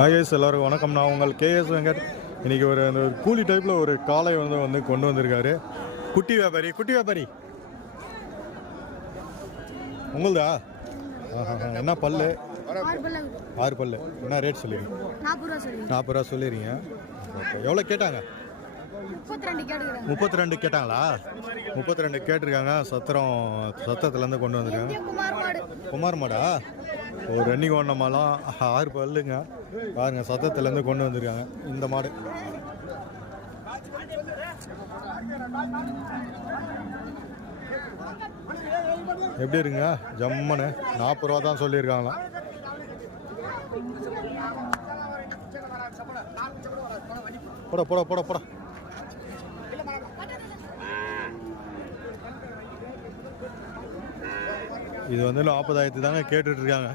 KS எல்லாருக்கும் வணக்கம். நான் உங்கள் கேஎஸ் வெங்கட். இன்றைக்கி அந்த கூலி டைப்பில் ஒரு காளை வந்து கொண்டு வந்திருக்காரு. குட்டி வியாபாரி உங்களுதா? என்ன பல்லு? 6 பல்லு. என்ன ரேட் சொல்லிடுங்க? 40 ரூபா சொல்லிடுறீங்க. ஓகே, எவ்வளோ கேட்டாங்க? 32 கேட்டாங்களா? 32 கேட்டிருக்காங்க. சத்தத்துலேருந்து கொண்டு வந்திருக்காங்க. குமார் மாடா? ஒரு ரன்னிங் ஓடின மாலாம் 6 பல்லுங்க. பாருங்க, சத்தத்துலேருந்து கொண்டு வந்திருக்காங்க இந்த மாடு. எப்படி இருங்க? ஜம்மனு 40 ரூபா தான் சொல்லியிருக்காங்களா? போட இது 40,000 தாங்க கேட்டுட்டு இருக்காங்க.